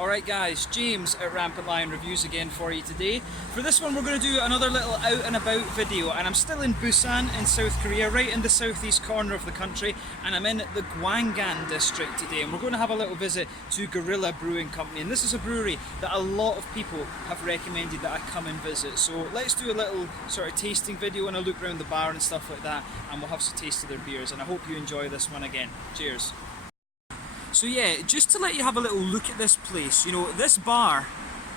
Alright guys, James at Rampant Lion Reviews again for you today. For this one we're going to do another little out and about video, and I'm still in Busan in South Korea, right in the southeast corner of the country, and I'm in the Gwangan district today, and we're going to have a little visit to Gorilla Brewing Company, and this is a brewery that a lot of people have recommended that I come and visit. So let's do a little sort of tasting video and a look around the bar and stuff like that, and we'll have some taste of their beers, and I hope you enjoy this one again. Cheers. So yeah, just to let you have a little look at this place, you know, this bar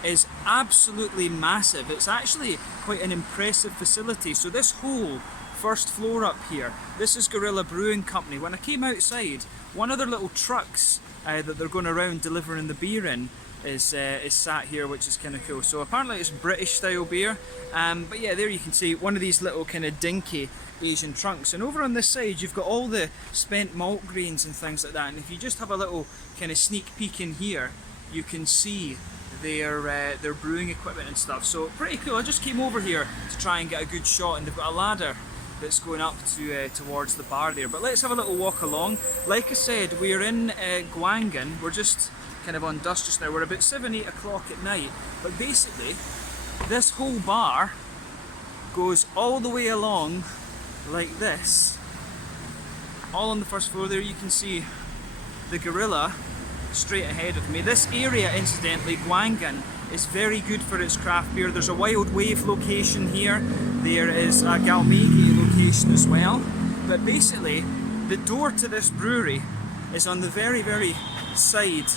is absolutely massive. It's actually quite an impressive facility. So this whole first floor up here, this is Gorilla Brewing Company. When I came outside, one of their little trucks that they're going around delivering the beer in is sat here, which is kind of cool. So apparently it's British style beer, but yeah, there you can see one of these little kind of dinky Asian trunks, and over on this side you've got all the spent malt grains and things like that, and if you just have a little kind of sneak peek in here, you can see their brewing equipment and stuff. So pretty cool. I just came over here to try and get a good shot, and they've got a ladder that's going up to towards the bar there. But let's have a little walk along. Like I said, we're in Gwangan. We're just kind of on dusk just now. We're about 7-8 o'clock at night, but basically this whole bar goes all the way along like this, all on the first floor there. You can see the Gorilla straight ahead of me. This area, incidentally, Gwangan, is very good for its craft beer. There's a Wild Wave location here, there is a Galmegi location as well, but basically the door to this brewery is on the very side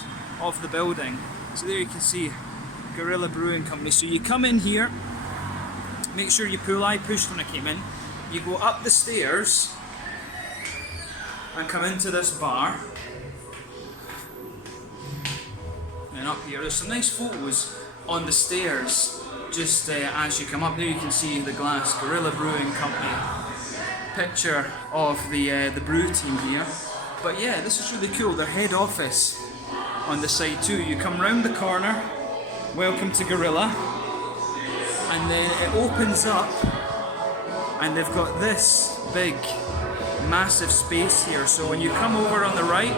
of the building. So there you can see Gorilla Brewing Company. So you come in here, make sure you pull. I pushed when I came in. You go up the stairs and come into this bar, and up here there's some nice photos on the stairs just as you come up. There you can see the glass Gorilla Brewing Company picture of the brew team here. But yeah, this is really cool. Their head office on the side too. You come round the corner, welcome to Gorilla, and then it opens up and they've got this big massive space here. So when you come over on the right,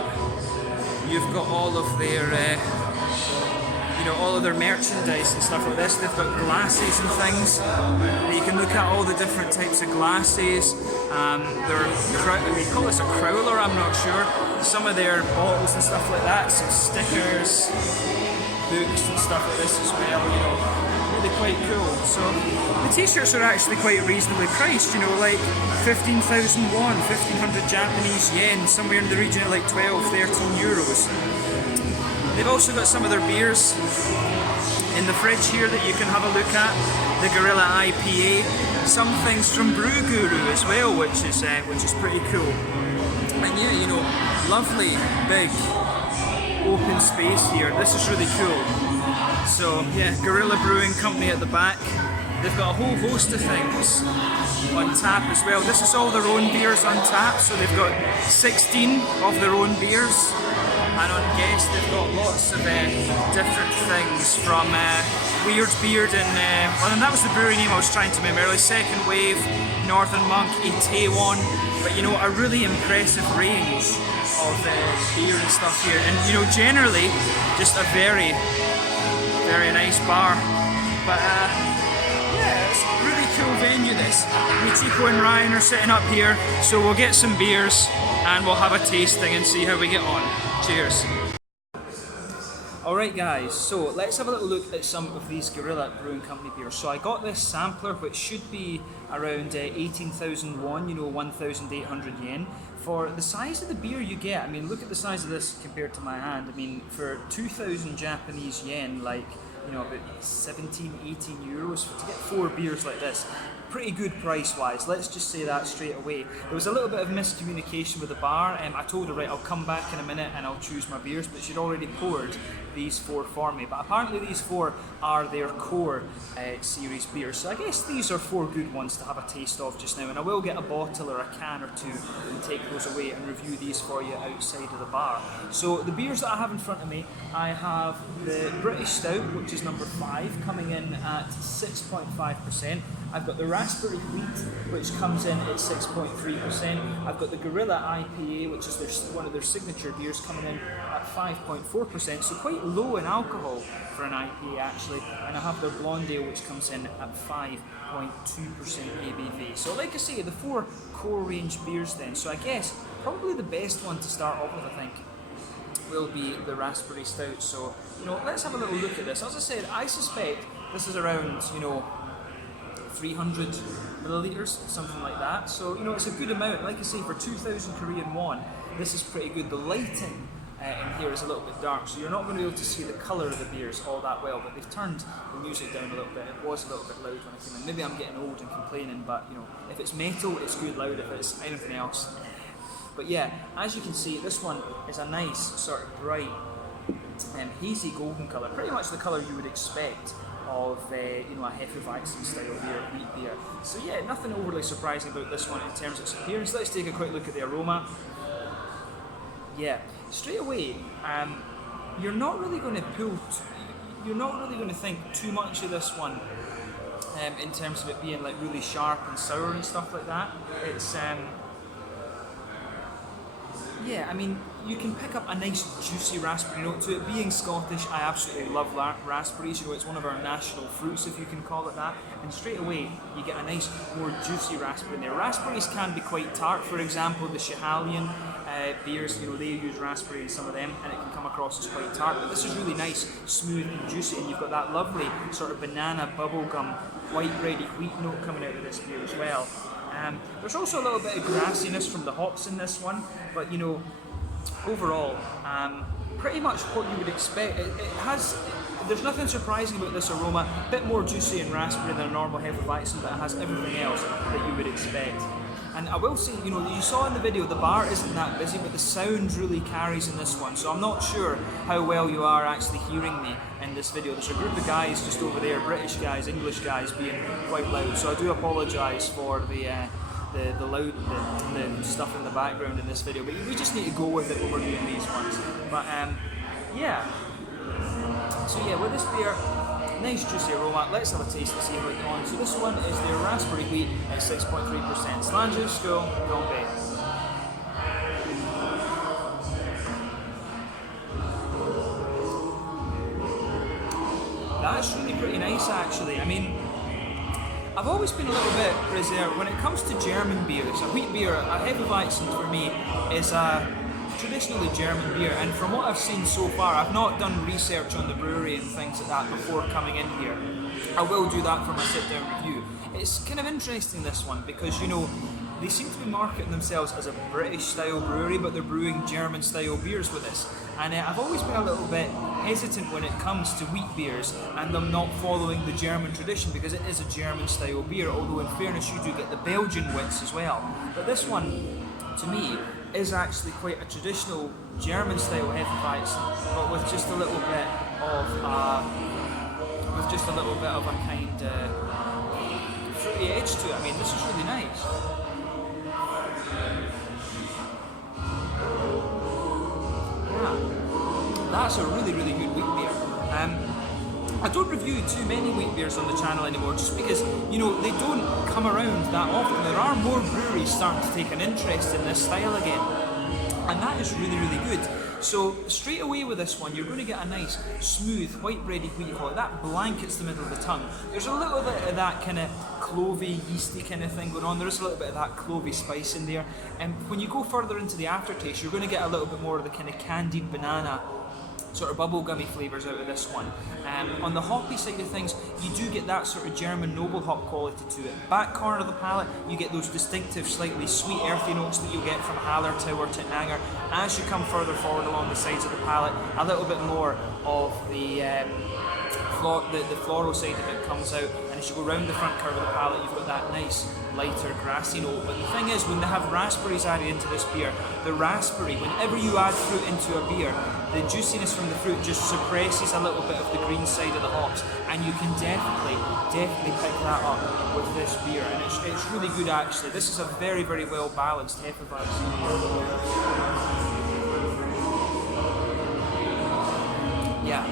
you've got all of their all of their merchandise and stuff like this. They've got glasses and things. You can look at all the different types of glasses. We call this a crowler, I'm not sure. Some of their bottles and stuff like that, some stickers, books and stuff like this as well, you know. Really quite cool. So the t-shirts are actually quite reasonably priced, you know, like 15,000 won, 1,500 Japanese yen, somewhere in the region of like 12-13 euros. They've also got some of their beers in the fridge here that you can have a look at. The Gorilla IPA, some things from Brew Guru as well, which is pretty cool. And yeah, you know, lovely big open space here. This is really cool. So yeah, Gorilla Brewing Company at the back. They've got a whole host of things on tap as well. This is all their own beers on tap, so they've got 16 of their own beers. And on guest they've got lots of different things, from Weird Beard and that was the brewery name I was trying to remember earlier, Second Wave, Northern Monk, Itaewon. But you know, a really impressive range of beer and stuff here. And you know, generally just a very nice bar. But yeah, it's a really cool venue this. Michiko and Ryan are sitting up here, so we'll get some beers and we'll have a tasting and see how we get on. Cheers. Alright guys, so let's have a little look at some of these Gorilla Brewing Company beers. So I got this sampler, which should be around 18,000 won, you know, 1,800 yen. For the size of the beer you get, I mean, look at the size of this compared to my hand. I mean, for 2,000 Japanese yen, like, you know, about 17, 18 euros to get 4 beers like this. Pretty good price-wise, let's just say that straight away. There was a little bit of miscommunication with the bar. I told her, right, I'll come back in a minute and I'll choose my beers, but she'd already poured these 4 for me. But apparently these 4 are their core series beers. So I guess these are 4 good ones to have a taste of just now. And I will get a bottle or a can or 2 and take those away and review these for you outside of the bar. So the beers that I have in front of me, I have the British Stout, which is number 5, coming in at 6.5%. I've got the raspberry wheat, which comes in at 6.3%. I've got the Gorilla IPA, which is one of their signature beers, coming in at 5.4%, so quite low in alcohol for an IPA actually. And I have their Blonde Ale, which comes in at 5.2% ABV. So like I say, the 4 core range beers then. So I guess probably the best one to start off with, I think, will be the Raspberry Stout. So, let's have a little look at this. As I said, I suspect this is around, 300 millilitres, something like that. So, it's a good amount. Like I say, for 2,000 Korean won, this is pretty good. The lighting in here is a little bit dark, so you're not going to be able to see the colour of the beers all that well, but they've turned the music down a little bit. It was a little bit loud when I came in. Maybe I'm getting old and complaining, but, if it's metal, it's good loud. If it's anything else, but yeah, as you can see, this one is a nice sort of bright, hazy golden colour, pretty much the colour you would expect of a Hefeweizen style beer, wheat beer. So yeah, nothing overly surprising about this one in terms of its appearance. Let's take a quick look at the aroma. Yeah, straight away, you're not really going to think too much of this one in terms of it being like really sharp and sour and stuff like that. It's yeah, I mean, you can pick up a nice juicy raspberry note to it. Being Scottish, I absolutely love raspberries. It's one of our national fruits, if you can call it that. And straight away, you get a nice, more juicy raspberry in there. Raspberries can be quite tart. For example, the Schiehallion beers, they use raspberry in some of them, and it can come across as quite tart. But this is really nice, smooth and juicy, and you've got that lovely sort of banana bubblegum, white bready wheat note coming out of this beer as well. There's also a little bit of grassiness from the hops in this one, but overall, pretty much what you would expect. There's nothing surprising about this aroma. A bit more juicy and raspberry than a normal Hefeweizen, but it has everything else that you would expect. And I will say, you saw in the video the bar isn't that busy, but the sound really carries in this one. So I'm not sure how well you are actually hearing me in this video. There's a group of guys just over there, British guys, English guys, being quite loud. So I do apologise for the loud the stuff in the background in this video. But we just need to go with it when we're doing these ones. But yeah. So yeah, with this beer, nice juicy aroma. Let's have a taste and see how it goes. So this one is their raspberry wheat at 6.3%. Slange, skål, Gwangan. That's really pretty nice actually. I mean, I've always been a little bit reserved when it comes to German beers. A wheat beer, a Hefeweizen for me is a traditionally German beer, and from what I've seen so far, I've not done research on the brewery and things like that before coming in here. I will do that for my sit-down review. It's kind of interesting, this one, because they seem to be marketing themselves as a British style brewery, but they're brewing German style beers with this. And I've always been a little bit hesitant when it comes to wheat beers and them not following the German tradition, because it is a German style beer, although in fairness you do get the Belgian wits as well. But this one, to me, is actually quite a traditional German style Hefeweizen, but with just a little bit of a kind of fruity edge to it. I mean, this is really nice. Yeah, that's a really, really good wheat beer. I don't review too many wheat beers on the channel anymore, just because, they don't come around that often. There are more breweries starting to take an interest in this style again, and that is really, really good. So straight away with this one, you're going to get a nice, smooth, white bready wheat colour. That blankets the middle of the tongue. There's a little bit of that kind of clovey, yeasty kind of thing going on. There is a little bit of that clovey spice in there. And when you go further into the aftertaste, you're going to get a little bit more of the kind of candied banana, sort of bubblegummy flavours out of this one. On the hoppy side of things, you do get that sort of German noble hop quality to it. Back corner of the palate, you get those distinctive, slightly sweet, earthy notes that you get from Hallertau or Tittnanger. As you come further forward along the sides of the palate, a little bit more of the floral side of it comes out, and as you go round the front curve of the palate, you've got that nice, lighter, grassy note. But the thing is, when they have raspberries added into this beer, the raspberry, whenever you add fruit into a beer, the juiciness from the fruit just suppresses a little bit of the green side of the hops, and you can definitely pick that up with this beer, and it's really good actually. This is a very, very well balanced Hefeweizen beer. Yeah,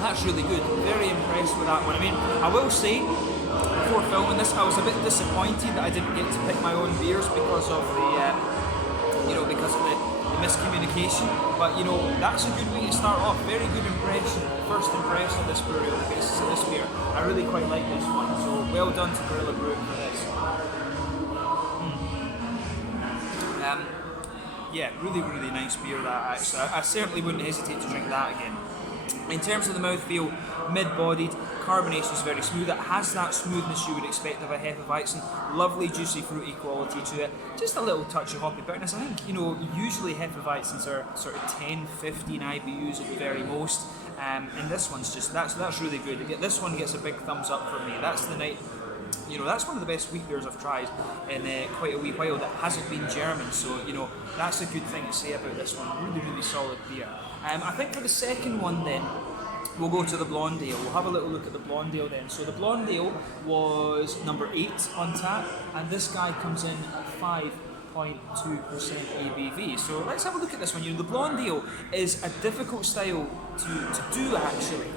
that's really good. Very impressed with that one. I mean, I will say, before filming this, I was a bit disappointed that I didn't get to pick my own beers because of the miscommunication. But that's a good way to start off. Very good impression, first impression of this brewery on the basis of this beer. I really quite like this one, so well done to Gorilla Brewing for this. Yeah, really, really nice beer that actually. I certainly wouldn't hesitate to drink that again. In terms of the mouthfeel, mid-bodied, carbonation is very smooth. It has that smoothness you would expect of a Hefeweizen. Lovely, juicy, fruity quality to it. Just a little touch of hoppy bitterness. I think, usually Hefeweizens are sort of 10, 15 IBUs at the very most. And this one's just, that's really good. This one gets a big thumbs up from me. That's the night. That's one of the best wheat beers I've tried in quite a wee while that hasn't been German, so that's a good thing to say about this one. Really, really solid beer. I think for the second one then, we'll go to the Blonde Ale. We'll have a little look at the Blonde Ale then. So the Blonde Ale was number 8 on tap, and this guy comes in at 5.2% ABV. So let's have a look at this one. The Blonde Ale is a difficult style to do actually.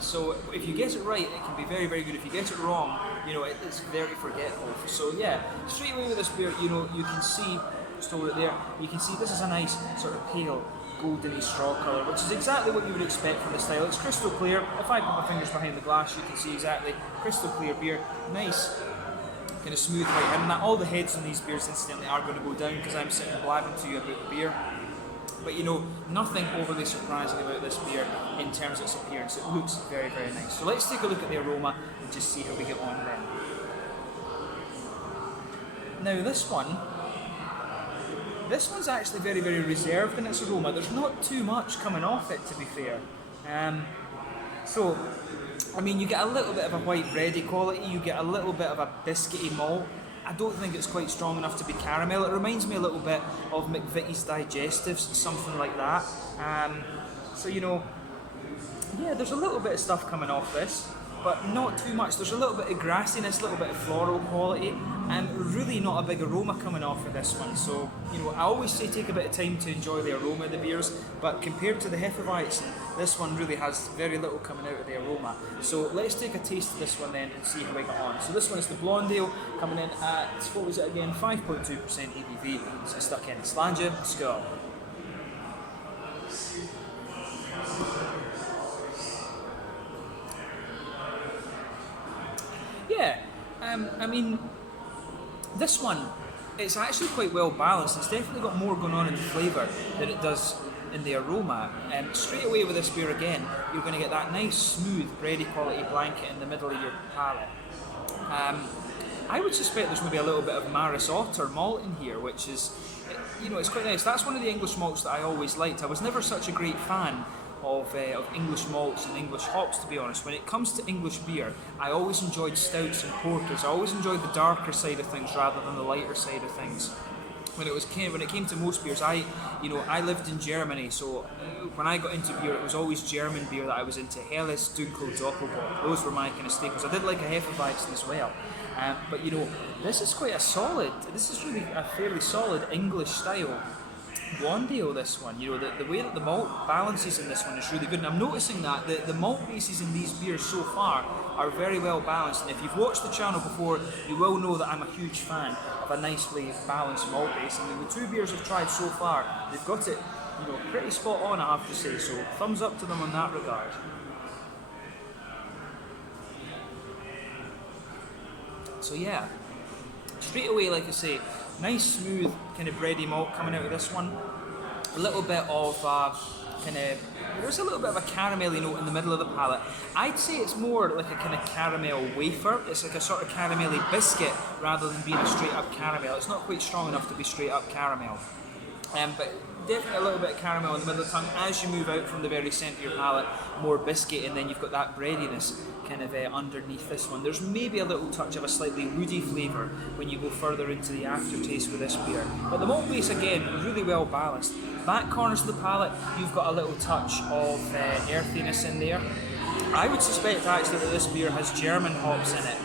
So if you get it right, it can be very, very good. If you get it wrong, it's very forgettable. So yeah, straight away with this beer, you can see, just over it there, you can see this is a nice sort of pale, goldeny straw colour, which is exactly what you would expect from the style. It's crystal clear. If I put my fingers behind the glass, you can see exactly crystal clear beer, nice, kind of smooth white. And all the heads on these beers incidentally are going to go down because I'm sitting blabbing to you about the beer. But nothing overly surprising about this beer in terms of its appearance. It looks very, very nice. So let's take a look at the aroma and just see how we get on then. Now this one's actually very, very reserved in its aroma. There's not too much coming off it, to be fair. You get a little bit of a white bready quality, you get a little bit of a biscuity malt. I don't think it's quite strong enough to be caramel. It reminds me a little bit of McVitie's Digestives, something like that. Yeah, there's a little bit of stuff coming off this, but not too much. There's a little bit of grassiness, a little bit of floral quality, and really not a big aroma coming off of this one. So, I always say take a bit of time to enjoy the aroma of the beers, but compared to the Hefeweizen, this one really has very little coming out of the aroma. So let's take a taste of this one then and see how we get on. So this one is the Blonde Ale, coming in at, what was it again, 5.2% ABV. So stuck in. Slange, skål. Yeah, this one, it's actually quite well balanced. It's definitely got more going on in the flavour than it does in the aroma. Straight away with this beer again, you're going to get that nice, smooth, bready quality blanket in the middle of your palate. I would suspect there's maybe a little bit of Maris Otter malt in here, which is, it's quite nice. That's one of the English malts that I always liked. I was never such a great fan of English malts and English hops, to be honest. When it comes to English beer, I always enjoyed stouts and porters. I always enjoyed the darker side of things rather than the lighter side of things. When it came to most beers, I lived in Germany, so when I got into beer, it was always German beer that I was into. Helles, Dunkel, Doppelbock, those were my kind of staples. I did like a Hefeweizen as well, but this is really a fairly solid English style Blonde Ale, this one. The way that the malt balances in this one is really good, and I'm noticing that the malt bases in these beers so far are very well balanced, and if you've watched the channel before, you will know that I'm a huge fan of a nicely balanced malt base. And the two beers I've tried so far, they've got it pretty spot on, I have to say, so thumbs up to them on that regard. So yeah, straight away, like I say, nice smooth kind of bready malt coming out of this one. A little bit of there's a little bit of a caramelly note in the middle of the palate. I'd say it's more like a kind of caramel wafer. It's like a sort of caramelly biscuit rather than being a straight up caramel. It's not quite strong enough to be straight up caramel. But definitely a little bit of caramel in the middle of the tongue. As you move out from the very centre of your palate, more biscuit, and then you've got that breadiness kind of underneath this one. There's maybe a little touch of a slightly woody flavour when you go further into the aftertaste with this beer. But the malt base, again, really well balanced. Back corners of the palate, you've got a little touch of earthiness in there. I would suspect actually that this beer has German hops in it.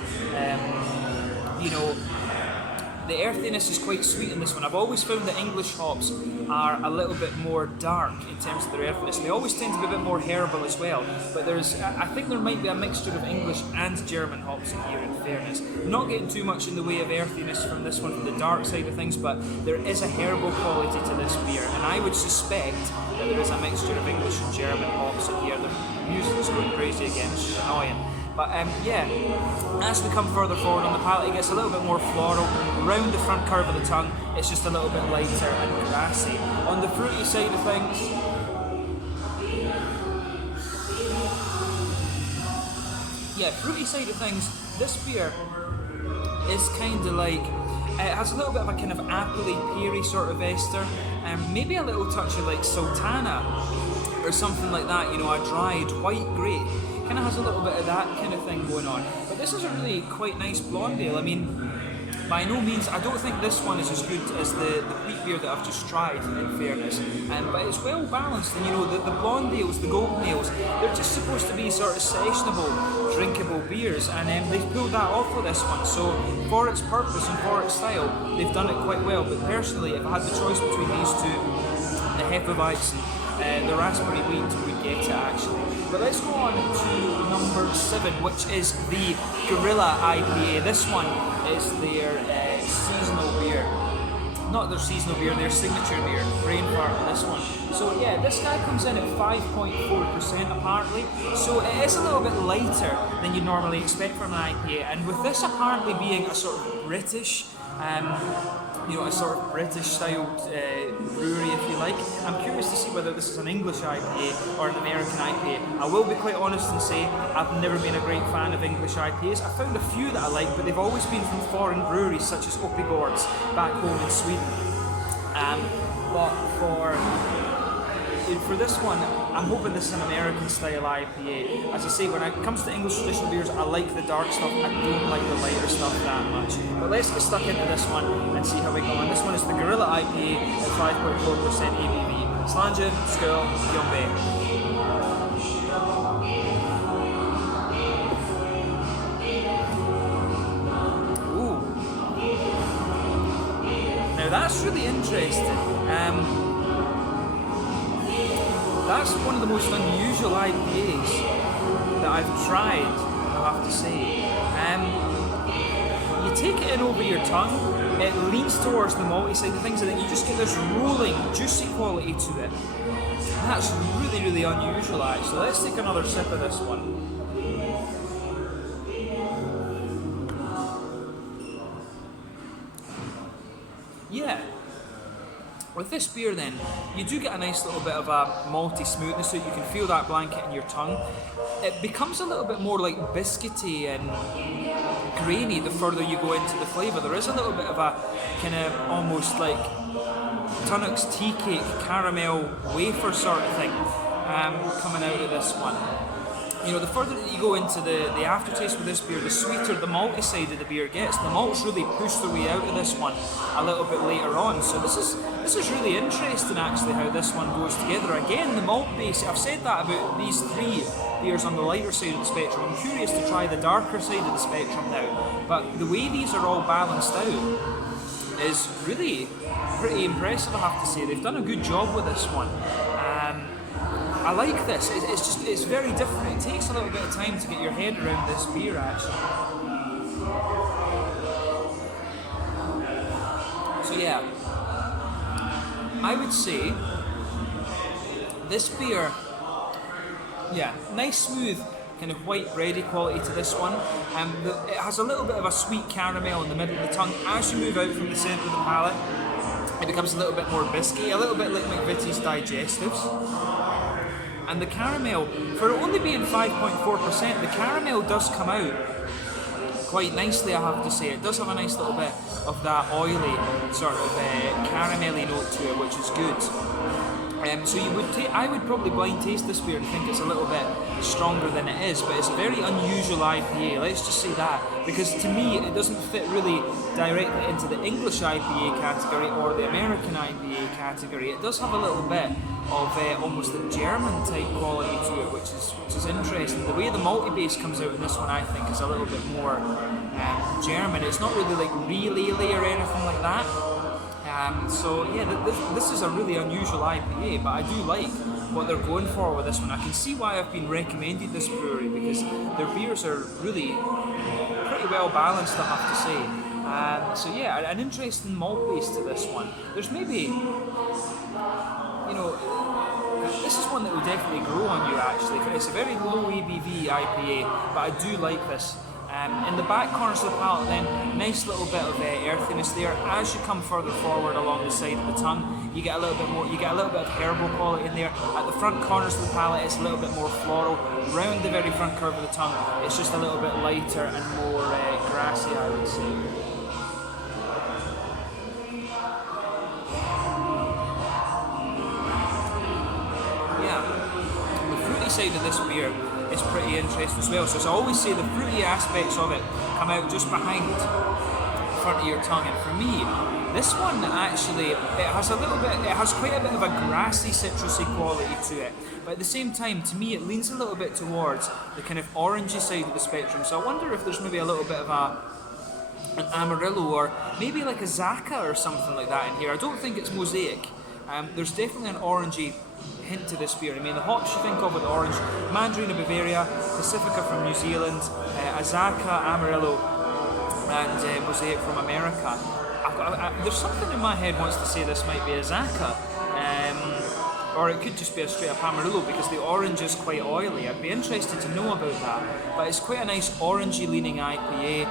The earthiness is quite sweet in this one. I've always found that English hops are a little bit more dark in terms of their earthiness. They always tend to be a bit more herbal as well. But I think there might be a mixture of English and German hops in here, in fairness. Not getting too much in the way of earthiness from this one, from the dark side of things, but there is a herbal quality to this beer, and I would suspect that there is a mixture of English and German hops in here. The music's going crazy again, which is annoying. But yeah, as we come further forward on the palate, it gets a little bit more floral. Round the front curve of the tongue, it's just a little bit lighter and grassy. On the fruity side of things, this beer is kind of like, it has a little bit of a kind of appley, peary sort of ester, and maybe a little touch of like sultana or something like that, you know, a dried white grape. Kind of has a little bit of that kind of thing going on. But this is a really quite nice blonde ale. I mean, by no means, I don't think this one is as good as the wheat beer that I've just tried, in fairness. But it's well balanced, and you know, the blonde ales, the golden ales, they're just supposed to be sort of sessionable, drinkable beers, and they've pulled that off with this one. So for its purpose and for its style, they've done it quite well. But personally, if I had the choice between these two, the Hefeweizen, the raspberry wheat, would get it actually. But let's go on to number 7, which is the Gorilla IPA. This one is their seasonal beer. Not their seasonal beer, their signature beer. Brain fart on this one. So yeah, this guy comes in at 5.4% apparently. So it is a little bit lighter than you'd normally expect from an IPA. And with this apparently being a sort of British, you know, a sort of British styled brewery, if you like. I'm curious to see whether this is an English IPA or an American IPA. I will be quite honest and say I've never been a great fan of English IPAs. I found a few that I like, but they've always been from foreign breweries such as Uppigårds back home in Sweden. But for this one, I'm hoping this is an American style IPA. As I say, when it comes to English traditional beers, I like the dark stuff, I don't like the lighter stuff that much. But let's get stuck into this one and see how we go on. This one is the Gorilla IPA at 5.4% ABV. Slange, Skull, Yombe. Ooh. Now that's really interesting. That's one of the most unusual IPAs that I've tried, I have to say. You take it in over your tongue, it leans towards the malty side of things, and then you just get this rolling, juicy quality to it. That's really, really unusual actually. Let's take another sip of this one. Yeah. With this beer then, you do get a nice little bit of a malty smoothness so you can feel that blanket in your tongue. It becomes a little bit more like biscuity and grainy the further you go into the flavour. There is a little bit of a kind of almost like Tunnock's tea cake caramel wafer sort of thing coming out of this one. You know, the further that you go into the aftertaste with this beer, the sweeter the malty side of the beer gets. The malts really push their way out of this one a little bit later on. So this is really interesting actually how this one goes together. Again, the malt base, I've said that about these 3 beers on the lighter side of the spectrum. I'm curious to try the darker side of the spectrum now. But the way these are all balanced out is really pretty impressive, I have to say. They've done a good job with this one. I like this. It's very different. It takes a little bit of time to get your head around this beer actually. So yeah, I would say this beer, yeah, nice smooth kind of white bready quality to this one. It has a little bit of a sweet caramel in the middle of the tongue. As you move out from the centre of the palate, it becomes a little bit more biscuity, a little bit like McVitie's Digestives. And the caramel, for it only being 5.4%, the caramel does come out quite nicely, I have to say. It does have a nice little bit of that oily sort of caramelly note to it, which is good. So I would probably blind taste this beer and think it's a little bit stronger than it is, but it's a very unusual IPA, let's just say that, because to me it doesn't fit really directly into the English IPA category or the American IPA category. It does have a little bit of almost a German type quality to it, which is interesting. The way the malty base comes out in this one, I think, is a little bit more German. It's not really like real ale or anything like that. So yeah, this is a really unusual IPA, but I do like what they're going for with this one. I can see why I've been recommended this brewery, because their beers are really pretty well balanced, I have to say. So yeah, an interesting malt base to this one. There's maybe, this is one that will definitely grow on you actually. It's a very low ABV IPA, but I do like this. In the back corners of the palate then, nice little bit of earthiness there. As you come further forward along the side of the tongue, you get a little bit more, you get a little bit of herbal quality in there. At the front corners of the palate, it's a little bit more floral. Round the very front curve of the tongue, it's just a little bit lighter and more grassy, I would say. Side of this beer is pretty interesting as well. So as I always say, the fruity aspects of it come out just behind the front of your tongue, and for me, this one actually, it has quite a bit of a grassy citrusy quality to it, but at the same time, to me, it leans a little bit towards the kind of orangey side of the spectrum. So I wonder if there's maybe a little bit of an Amarillo or maybe like a Zaka or something like that in here. I don't think it's Mosaic. There's definitely an orangey hint to this beer. I mean, the hops you think of with orange: Mandarin of Bavaria, Pacifica from New Zealand, Azaka, Amarillo, and Mosaic from America. There's something in my head wants to say this might be a Azaka, or it could just be a straight up Amarillo, because the orange is quite oily. I'd be interested to know about that, but it's quite a nice orangey leaning IPA.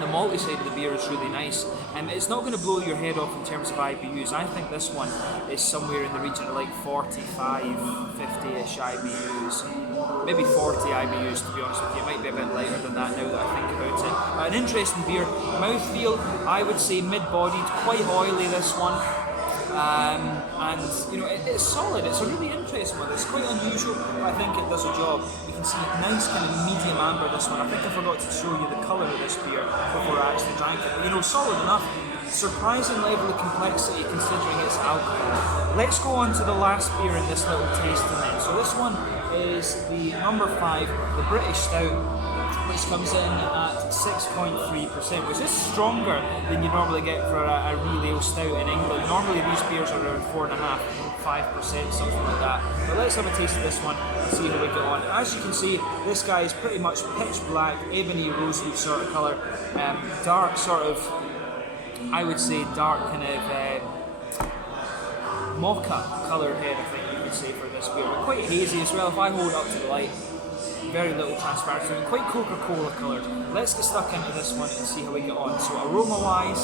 The malty side of the beer is really nice, and it's not going to blow your head off in terms of IBUs. I think this one is somewhere in the region of like 45, 50-ish IBUs, maybe 40 IBUs to be honest with you. It might be a bit lighter than that now that I think about it. But an interesting beer. Mouthfeel, I would say mid-bodied, quite oily this one. And it's solid. It's a really interesting one. It's quite unusual, but I think it does a job. You can see nice kind of medium amber this one. I think I forgot to show you the colour of this beer before I actually drank it. But solid enough. Surprising level of complexity considering its alcohol. Let's go on to the last beer in this little tasting then. So this one is the number 5, the British Stout, which comes in at 6.3%, which is stronger than you normally get for a real ale stout in England. Normally these beers are around 4.5%, 5%, something like that. But let's have a taste of this one and see how we get on. As you can see, this guy is pretty much pitch black, ebony rosewood sort of colour, dark sort of, I would say dark kind of mocha coloured head, I think you could say, for this beer. But quite hazy as well. If I hold it up to the light, very little transparency, and quite Coca-Cola coloured. Let's get stuck into this one and see how we get on. So aroma-wise,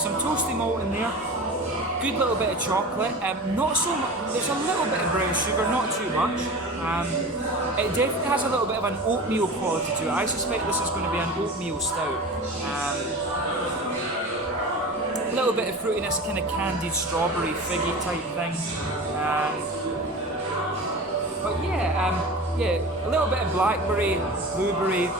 some toasty malt in there. Good little bit of chocolate. Not so much. There's a little bit of brown sugar, not too much. It definitely has a little bit of an oatmeal quality to it. I suspect this is going to be an oatmeal stout. A little bit of fruitiness, kind of candied strawberry, figgy type thing. But a little bit of blackberry, blueberry,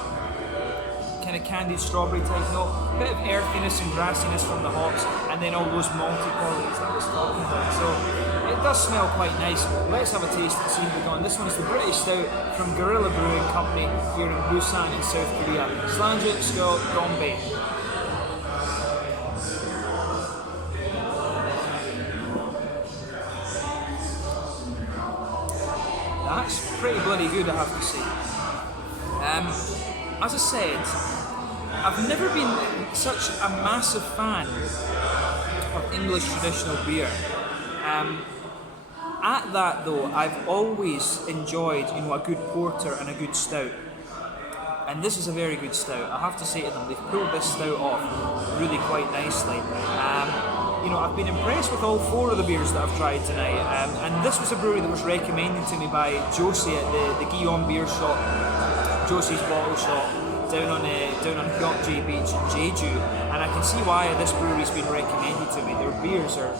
kind of candied strawberry type note, a bit of earthiness and grassiness from the hops, and then all those malty qualities that I was talking about. So it does smell quite nice. Let's have a taste and see how we go on. This one is the British Stout from Guerrilla Brewing Company here in Busan in South Korea. Slange, Skol, Gombe. That's pretty bloody good, I have to say. As I said, I've never been such a massive fan of English traditional beer. At that though, I've always enjoyed, a good porter and a good stout. And this is a very good stout. I have to say to them, they've pulled this stout off really quite nicely. I've been impressed with all 4 of the beers that I've tried tonight, and this was a brewery that was recommended to me by Josie at the Guillaume Beer Shop, Josie's Bottle Shop, down on Gyeonggi Beach in Jeju, and I can see why this brewery's been recommended to me. Their beers are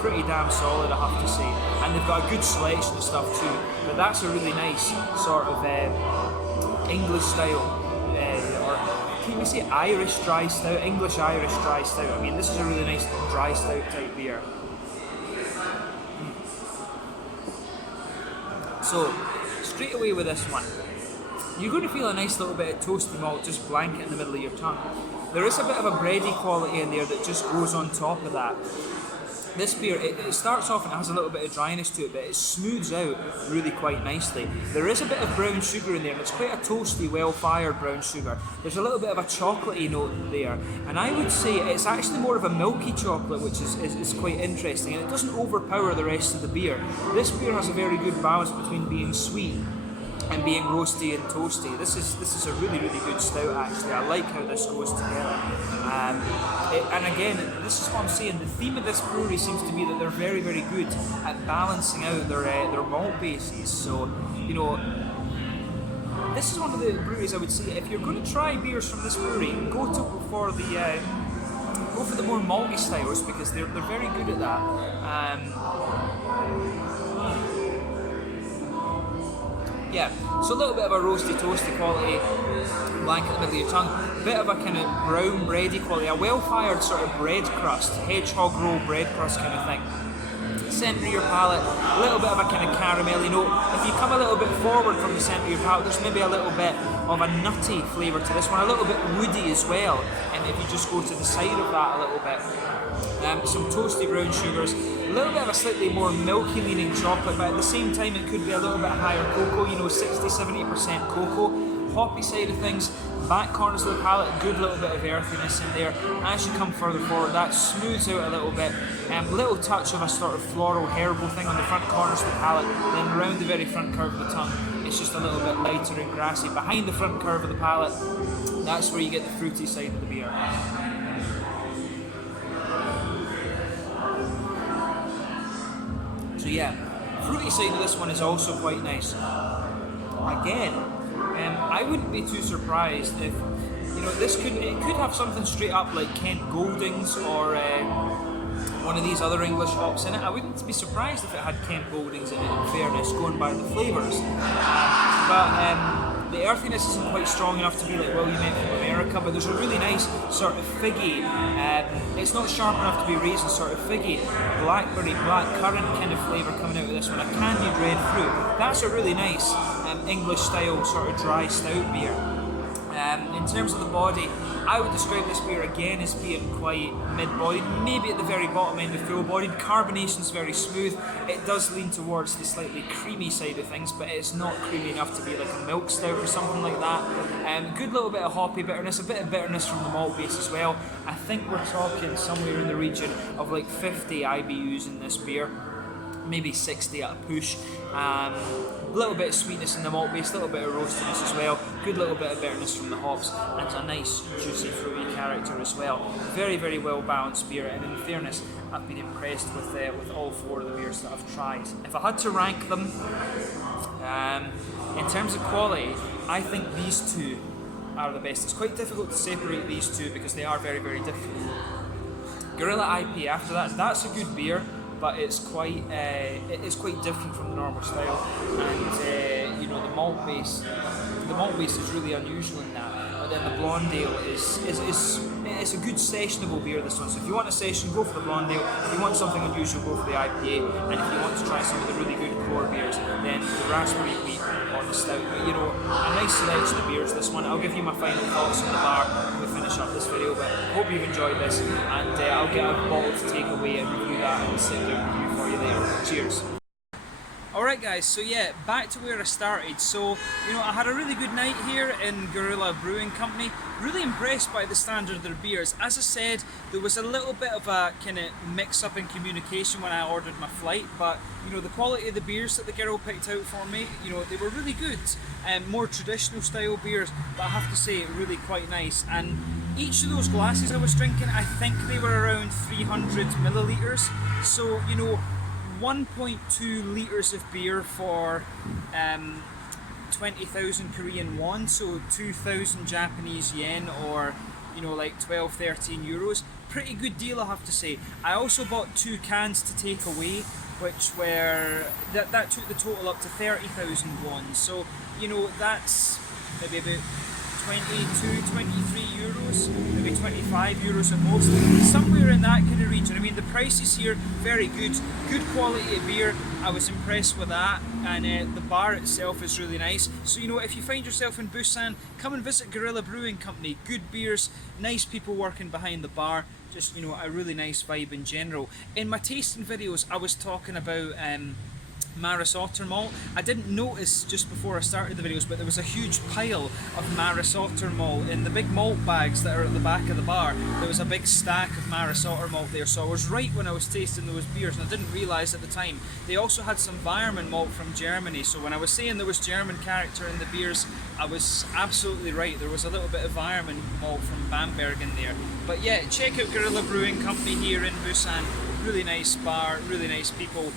pretty damn solid, I have to say, and they've got a good selection of stuff too. But that's a really nice sort of English style, or can we say Irish dry stout? English Irish dry stout. I mean, this is a really nice dry stout type beer. So, straight away with this one, you're going to feel a nice little bit of toasty malt just blanket in the middle of your tongue. There is a bit of a bready quality in there that just goes on top of that. This beer, it starts off and it has a little bit of dryness to it, but it smooths out really quite nicely. There is a bit of brown sugar in there, and it's quite a toasty, well-fired brown sugar. There's a little bit of a chocolatey note there, and I would say it's actually more of a milky chocolate, which is quite interesting, and it doesn't overpower the rest of the beer. This beer has a very good balance between being sweet and being roasty and toasty. This is a really, really good stout actually. I like how this goes together. And again, this is what I'm saying, the theme of this brewery seems to be that they're very, very good at balancing out their malt bases. So, you know, this is one of the breweries I would say, if you're going to try beers from this brewery, go for the more malty styles, because they're very good at that. Yeah, so a little bit of a roasty, toasty quality, blanket in the middle of your tongue, bit of a kind of brown, bready quality, a well-fired sort of bread crust, hedgehog roll bread crust kind of thing. Centre of your palate, a little bit of a kind of caramelly note. If you come a little bit forward from the centre of your palate, there's maybe a little bit of a nutty flavour to this one, a little bit woody as well. And if you just go to the side of that a little bit, some toasty brown sugars, a little bit of a slightly more milky leaning chocolate, but at the same time it could be a little bit higher cocoa, you know, 60-70% cocoa. Hoppy side of things, back corners of the palate, good little bit of earthiness in there. As you come further forward, that smooths out a little bit. Little touch of a sort of floral herbal thing on the front corners of the palate, then around the very front curve of the tongue, it's just a little bit lighter and grassy. Behind the front curve of the palate, that's where you get the fruity side of the beer. So yeah, fruity side of this one is also quite nice. Again, I wouldn't be too surprised if, you know, it could have something straight up like Kent Goldings or one of these other English hops in it. I wouldn't be surprised if it had Kent Goldings in it, in fairness, going by the flavours. But the earthiness isn't quite strong enough to be like, well, you meant from America, but there's a really nice sort of figgy, it's not sharp enough to be raisin, sort of figgy, blackberry, blackcurrant kind of flavour coming out of this one, a candied red fruit. That's a really nice English style sort of dry stout beer. In terms of the body, I would describe this beer again as being quite mid-bodied, maybe at the very bottom end of full-bodied. Carbonation's very smooth. It does lean towards the slightly creamy side of things, but it's not creamy enough to be like a milk stout or something like that. Good little bit of hoppy bitterness, a bit of bitterness from the malt base as well. I think we're talking somewhere in the region of like 50 IBUs in this beer, maybe 60 at a push. A little bit of sweetness in the malt base, a little bit of roastiness as well, good little bit of bitterness from the hops, and a nice juicy fruity character as well. Very, very well balanced beer, and in fairness, I've been impressed with all four of the beers that I've tried. If I had to rank them, in terms of quality, I think these two are the best. It's quite difficult to separate these two because they are very, very different. Gorilla IPA after that, that's a good beer, but it's quite different from the normal style, and you know, the malt base is really unusual in that. But then the blonde ale is it's a good sessionable beer, this one. So if you want a session, go for the blonde ale. If you want something unusual, go for the IPA. And if you want to try some of the really good core beers, then the raspberry wheat or the stout. But you know, a nice selection of beers, this one. I'll give you my final thoughts on the bar when we finish up this video, but hope you've enjoyed this, and I'll get a bottle to take away and review that and sit down review for you there. Cheers. Alright guys, so yeah, back to where I started. So, you know, I had a really good night here in Gorilla Brewing Company. Really impressed by the standard of their beers. As I said, there was a little bit of a kind of mix-up in communication when I ordered my flight, but, you know, the quality of the beers that the girl picked out for me, you know, they were really good. More traditional style beers, but I have to say, really quite nice. And each of those glasses I was drinking, I think they were around 300 millilitres. So, you know, 1.2 litres of beer for 20,000 Korean won, so 2,000 Japanese yen, or like 12, 13 euros. Pretty good deal, I have to say. I also bought 2 cans to take away, which were that took the total up to 30,000 won. So that's maybe about 22, 23 euros, maybe 25 euros at most, somewhere in that kind of region. I mean, the prices here, very good quality of beer. I was impressed with that, and the bar itself is really nice. So if you find yourself in Busan, come and visit Guerrilla Brewing Company. Good beers, nice people working behind the bar, just a really nice vibe in general. In my tasting videos, I was talking about Maris Otter malt. I didn't notice just before I started the videos, but there was a huge pile of Maris Otter malt in the big malt bags that are at the back of the bar. There was a big stack of Maris Otter malt there, so I was right when I was tasting those beers, and I didn't realise at the time. They also had some Weirmann malt from Germany, so when I was saying there was German character in the beers, I was absolutely right. There was a little bit of Weirmann malt from Bamberg in there. But yeah, check out Guerrilla Brewing Company here in Busan. Really nice bar, really nice people.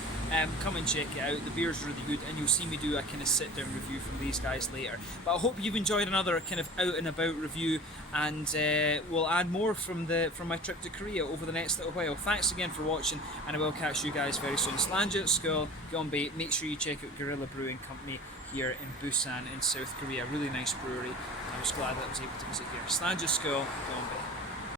Come and check it out. The beer's really good, and you'll see me do a kind of sit-down review from these guys later. But I hope you've enjoyed another kind of out-and-about review, and we'll add more from my trip to Korea over the next little while. Thanks again for watching, and I will catch you guys very soon. Slanja at school, Gwangan. Make sure you check out Guerrilla Brewing Company here in Busan in South Korea. Really nice brewery. I was glad that I was able to visit here. Slanja at school, Gwangan.